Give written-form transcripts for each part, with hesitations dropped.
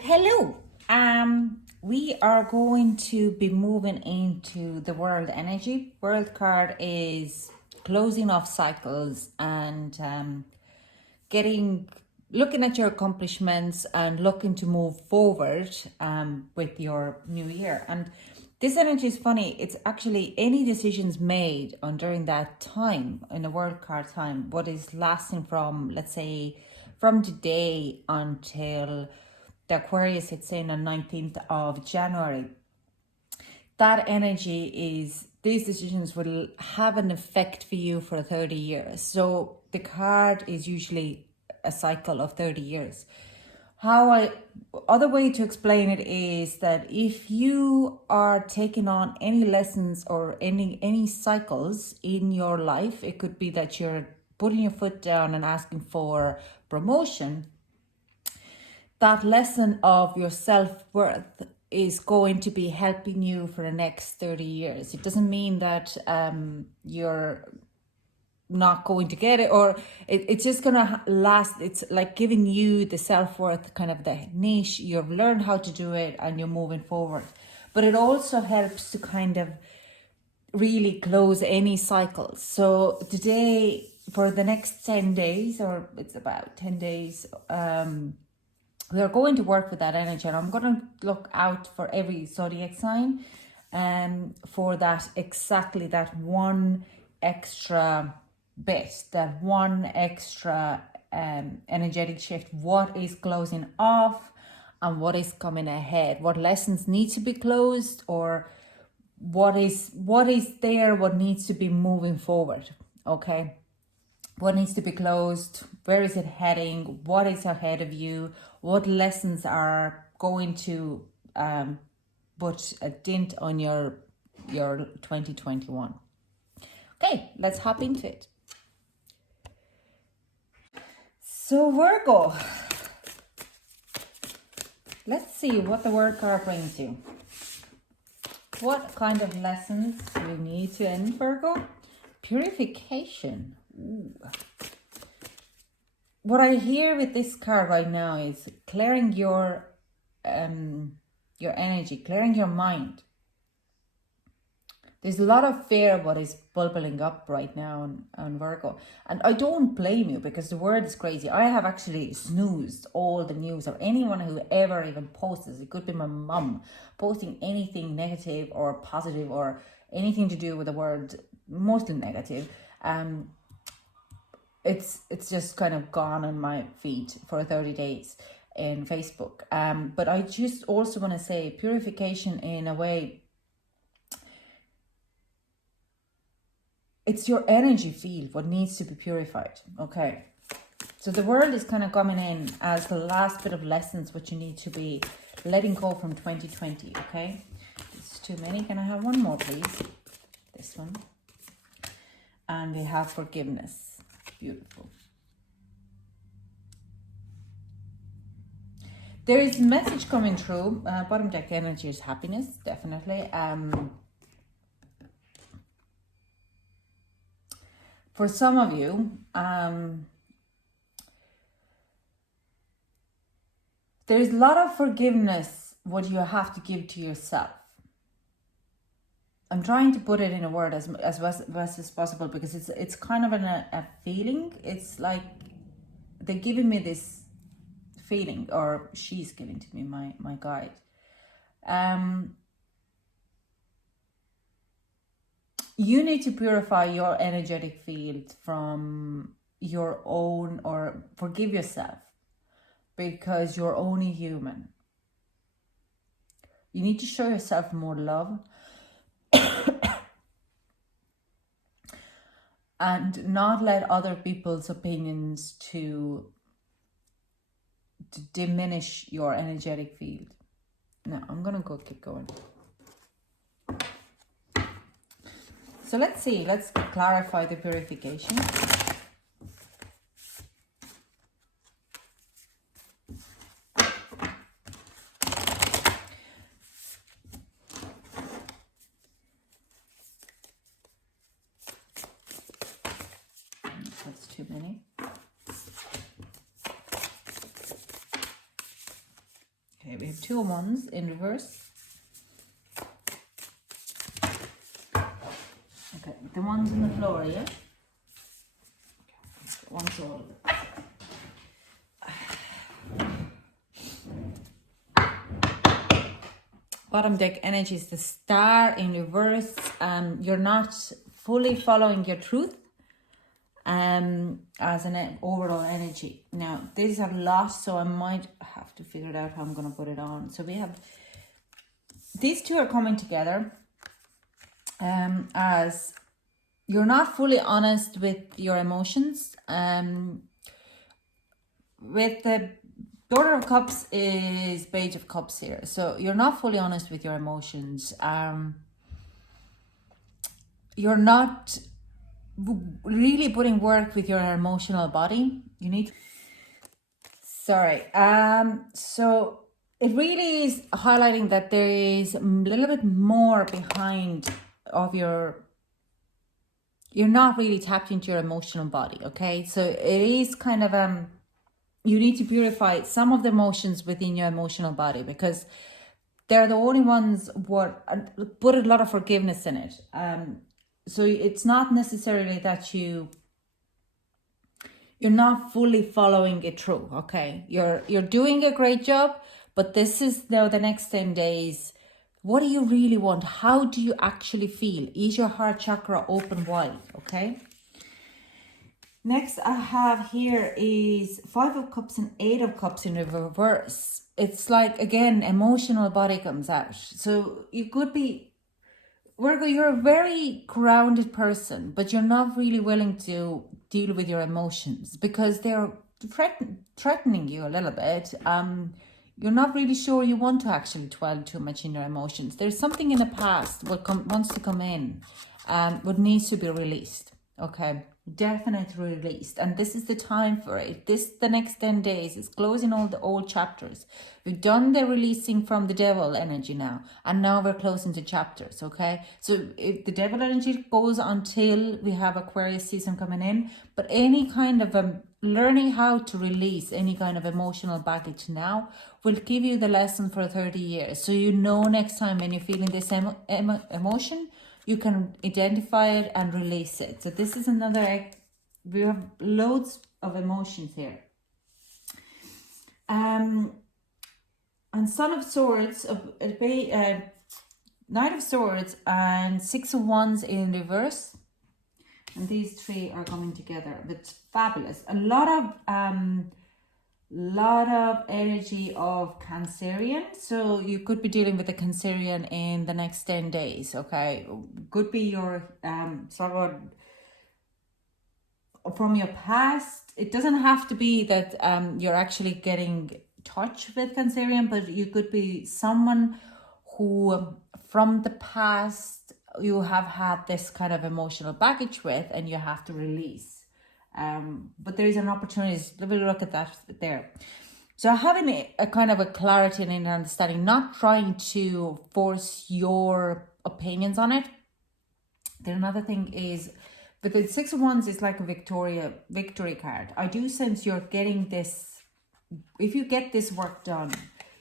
Hello. We are going to be moving into the world energy. World card is closing off cycles and looking at your accomplishments and looking to move forward with your new year. And this energy is funny. It's actually any decisions made on during that time in the world card time, what is lasting from, let's say, from today until the Aquarius hits in on 19th of January. That energy is, these decisions will have an effect for you for 30 years. So the card is usually a cycle of 30 years. Other way to explain it is that if you are taking on any lessons or any cycles in your life, it could be that you're putting your foot down and asking for promotion. That lesson of your self-worth is going to be helping you for the next 30 years. It doesn't mean that you're not going to get it, or it's just gonna last. It's like giving you the self-worth, kind of the niche. You've learned how to do it and you're moving forward. But it also helps to kind of really close any cycles. So today, for the next 10 days, or it's about 10 days, we are going to work with that energy, and I'm going to look out for every zodiac sign for that, exactly that one extra bit, that one extra energetic shift. What is closing off and what is coming ahead? What lessons need to be closed, or what is there, what needs to be moving forward, okay? What needs to be closed? Where is it heading? What is ahead of you? What lessons are going to put a dent on your 2021? Okay, let's hop into it. So Virgo, let's see what the word card brings you. What kind of lessons you need to end, Virgo? Purification. Ooh. What I hear with this card right now is clearing your energy, clearing your mind. There's a lot of fear what is bubbling up right now on Virgo. And I don't blame you, because the word is crazy. I have actually snoozed all the news, or anyone who ever even posts. It could be my mom posting anything negative or positive or anything to do with the word, mostly negative. It's just kind of gone on my feed for 30 days in Facebook. But I just also want to say purification in a way. It's your energy field what needs to be purified, okay? So the world is kind of coming in as the last bit of lessons what you need to be letting go from 2020, okay? It's too many. Can I have one more, please? This one. And we have forgiveness. Beautiful. There is message coming through. Bottom deck energy is happiness, definitely. For some of you, there's a lot of forgiveness what you have to give to yourself. I'm trying to put it in a word as best as possible, because it's kind of a feeling. It's like they're giving me this feeling, or she's giving to me, my guide. You need to purify your energetic field from your own, or forgive yourself, because you're only human. You need to show yourself more love and not let other people's opinions to diminish your energetic field. Now, I'm going to keep going. So let's see, let's clarify the purification. That's too many. Okay, we have 2 of Wands in reverse. Okay, the ones on the floor, yeah? One sword. Bottom deck energy is the Star in reverse. You're not fully following your truth as an overall energy. Now, these have lost, so I might have to figure out how I'm going to put it on. So we have, these two are coming together as you're not fully honest with your emotions. With the Daughter of Cups is Page of Cups here. So you're not fully honest with your emotions. You're not really putting work with your emotional body. You need... Sorry. So it really is highlighting that there is a little bit more behind of your... You're not really tapped into your emotional body, okay? So it is kind of... you need to purify some of the emotions within your emotional body, because they're the only ones what put a lot of forgiveness in it. So it's not necessarily that you're not fully following it through, okay? You're doing a great job, but this is now the next 10 days. What do you really want? How do you actually feel? Is your heart chakra open wide, okay? Next I have here is 5 of Cups and 8 of Cups in reverse. It's like, again, emotional body comes out. So you could be, Virgo, you're a very grounded person, but you're not really willing to deal with your emotions because they're threatening you a little bit. You're not really sure you want to actually dwell too much in your emotions. There's something in the past what wants to come in, what needs to be released, okay? Definitely released, and this is the time for it. The next 10 days is closing all the old chapters. We've done the releasing from the devil energy now, and now we're closing the chapters, okay? So if the devil energy goes until we have Aquarius season coming in, but any kind of learning how to release any kind of emotional baggage now will give you the lesson for 30 years. So you know next time when you're feeling this emotion, you can identify it and release it. So this is another, we have loads of emotions here. And Son of Swords, Knight of Swords and 6 of Wands in reverse. And these 3 are coming together. It's fabulous. A lot of energy of Cancerian. So you could be dealing with a Cancerian in the next 10 days, okay? Could be your someone from your past. It doesn't have to be that you're actually getting touch with Cancerian, but you could be someone who from the past you have had this kind of emotional baggage with and you have to release. But there is an opportunity. Let me look at that there. So having a kind of a clarity and an understanding, not trying to force your opinions on it. Then another thing is, but the 6 of Wands is like a victory card. I do sense you're getting this. If you get this work done,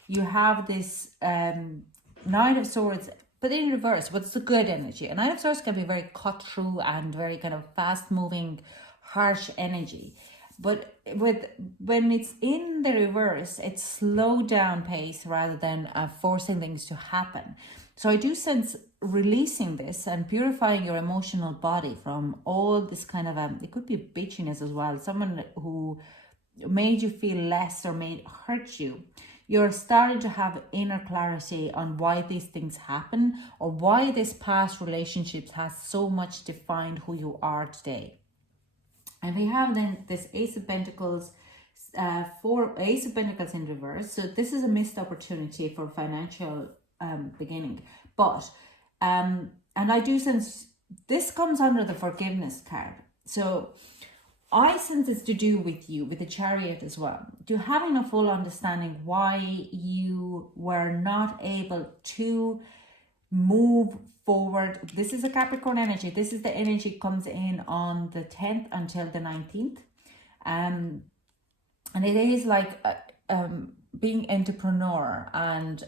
you have this Knight of Swords, but in reverse. What's the good energy? A Knight of Swords can be very cut through and very kind of fast moving, harsh energy, but when it's in the reverse, it's slow down pace rather than forcing things to happen. So I do sense releasing this and purifying your emotional body from all this kind of it could be bitchiness as well, someone who made you feel less or hurt you. You're starting to have inner clarity on why these things happen, or why this past relationships has so much defined who you are today. And we have then this Ace of Pentacles, Ace of Pentacles in reverse. So this is a missed opportunity for financial beginning. But, and I do sense this comes under the forgiveness card. So I sense it's to do with you, with the Chariot as well. To having a full understanding why you were not able to move forward. This is a Capricorn energy. This is the energy comes in on the 10th until the 19th. And it is like being entrepreneur and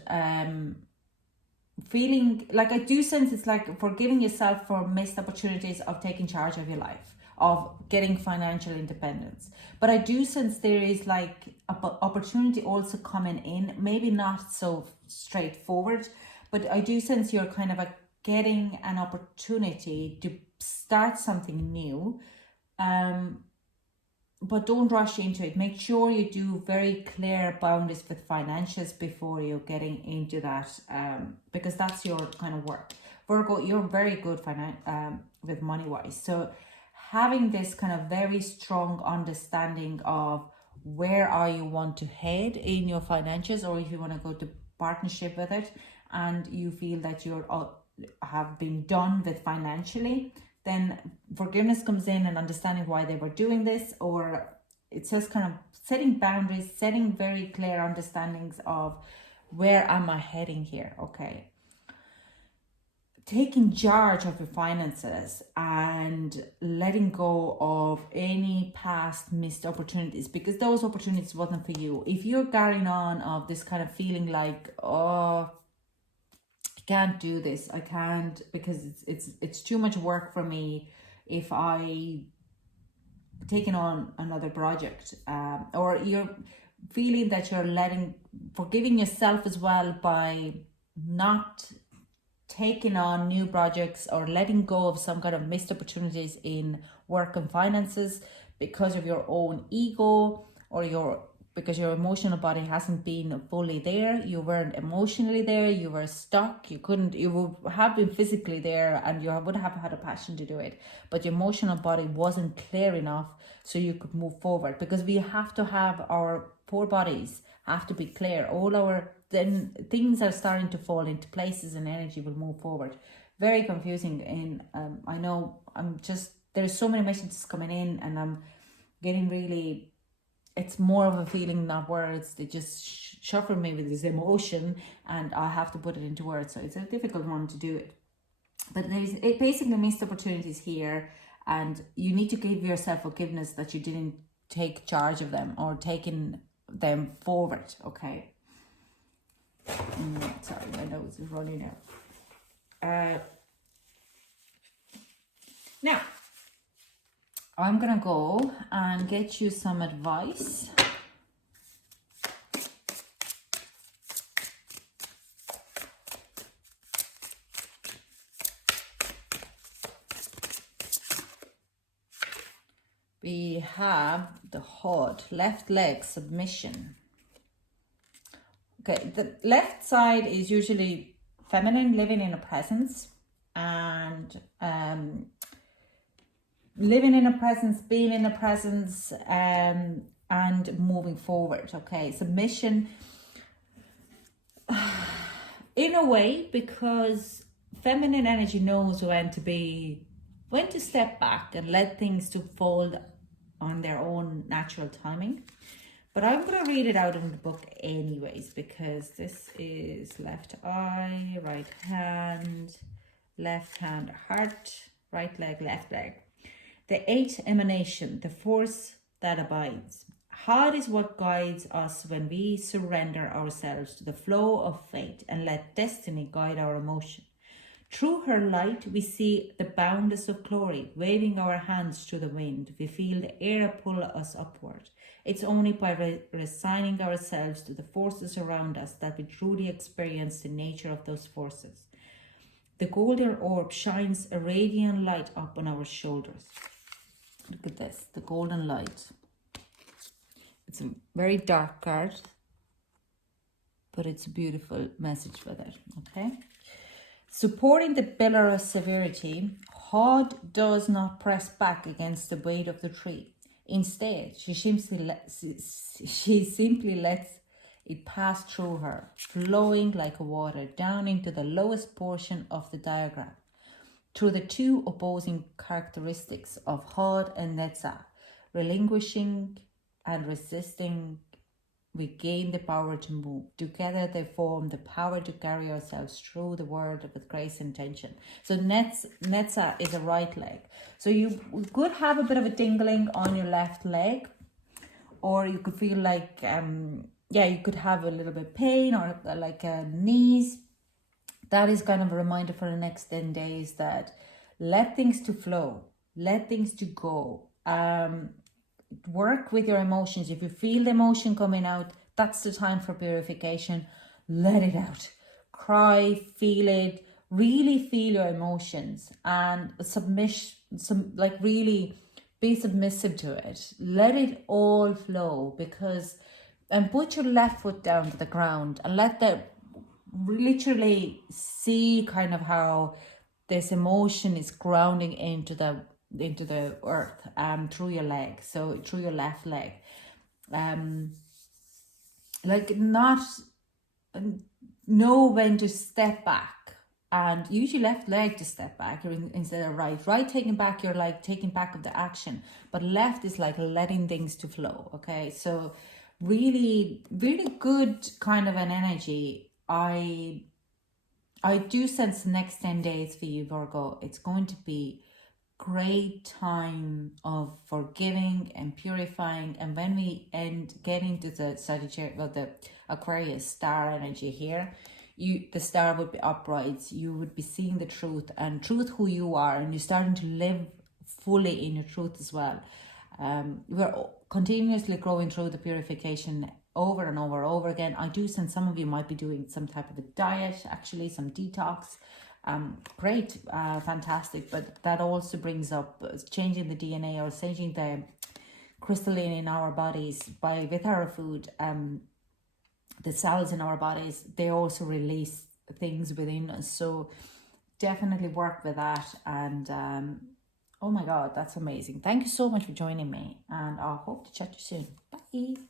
feeling like, I do sense it's like forgiving yourself for missed opportunities of taking charge of your life, of getting financial independence. But I do sense there is like a opportunity also coming in, maybe not so straightforward, but I do sense you're kind of like getting an opportunity to start something new. But don't rush into it. Make sure you do very clear boundaries with financials before you're getting into that, because that's your kind of work. Virgo, you're very good with money wise. So having this kind of very strong understanding of where are you want to head in your financials, or if you want to go to partnership with it, and you feel that you're have been done with financially, then forgiveness comes in and understanding why they were doing this, or it's just kind of setting boundaries, setting very clear understandings of where am I heading here, okay? Taking charge of your finances and letting go of any past missed opportunities, because those opportunities wasn't for you. If you're carrying on of this kind of feeling like, oh, can't do this, I can't, because it's too much work for me if I taking on another project, or you're feeling that you're forgiving yourself as well by not taking on new projects or letting go of some kind of missed opportunities in work and finances because of your own ego, or because your emotional body hasn't been fully there. You weren't emotionally there, you were stuck, you would have been physically there and you would have had a passion to do it, but your emotional body wasn't clear enough so you could move forward, because we have to have our four bodies have to be clear. Then things are starting to fall into places and energy will move forward. Very confusing, and I know there's so many messages coming in, and I'm getting really, it's more of a feeling, not words. They just shuffle me with this emotion and I have to put it into words. So it's a difficult one to do it. But there's basically missed opportunities here, and you need to give yourself forgiveness that you didn't take charge of them or taking them forward, okay? Sorry, my nose is running out. Now, I'm gonna go and get you some advice. We have the heart, left leg submission. Okay, the left side is usually feminine, living in a presence, and living in a presence, being in a presence, and moving forward, okay? Submission, in a way, because feminine energy knows when to step back and let things to fold on their own natural timing. But I'm going to read it out in the book anyways, because this is left eye, right hand, heart, right leg, left leg. The 8th emanation, the force that abides. Heart is what guides us when we surrender ourselves to the flow of fate and let destiny guide our emotion. Through her light, we see the boundless of glory, waving our hands to the wind. We feel the air pull us upward. It's only by resigning ourselves to the forces around us that we truly experience the nature of those forces. The golden orb shines a radiant light up on our shoulders. Look at this, the golden light. It's a very dark card, but it's a beautiful message with it, okay? Supporting the pillar of severity, Hod does not press back against the weight of the tree. Instead, she simply lets it pass through her, flowing like water down into the lowest portion of the diagram. Through the two opposing characteristics of Hod and Netzah, relinquishing and resisting, we gain the power to move. Together they form the power to carry ourselves through the world with grace and intention. So Netzah is a right leg. So you could have a bit of a tingling on your left leg, or you could feel like yeah, you could have a little bit of pain or like knees. That is kind of a reminder for the next 10 days that let things to flow, let things to go. Work with your emotions. If you feel the emotion coming out, that's the time for purification. Let it out. Cry, feel it, really feel your emotions and really be submissive to it. Let it all flow because, and put your left foot down to the ground and let that literally see kind of how this emotion is grounding into the earth through your leg, so through your left leg, like not know when to step back and use your left leg to step back instead of right taking back, you're like taking back of the action, but left is like letting things to flow. Okay, so really good kind of an energy. I do sense the next 10 days for you, Virgo, it's going to be great time of forgiving and purifying. And when we get into the Sagittarius, well, the Aquarius star energy here, the star would be upright. You would be seeing the truth and truth who you are, and you're starting to live fully in your truth as well. We're continuously growing through the purification over and over again. I do sense some of you might be doing some type of a diet, actually, some detox. Great, fantastic. But that also brings up changing the DNA or changing the crystalline in our bodies with our food. The cells in our bodies, they also release things within us. So definitely work with that. And oh my God, that's amazing. Thank you so much for joining me, and I hope to chat to you soon. Bye.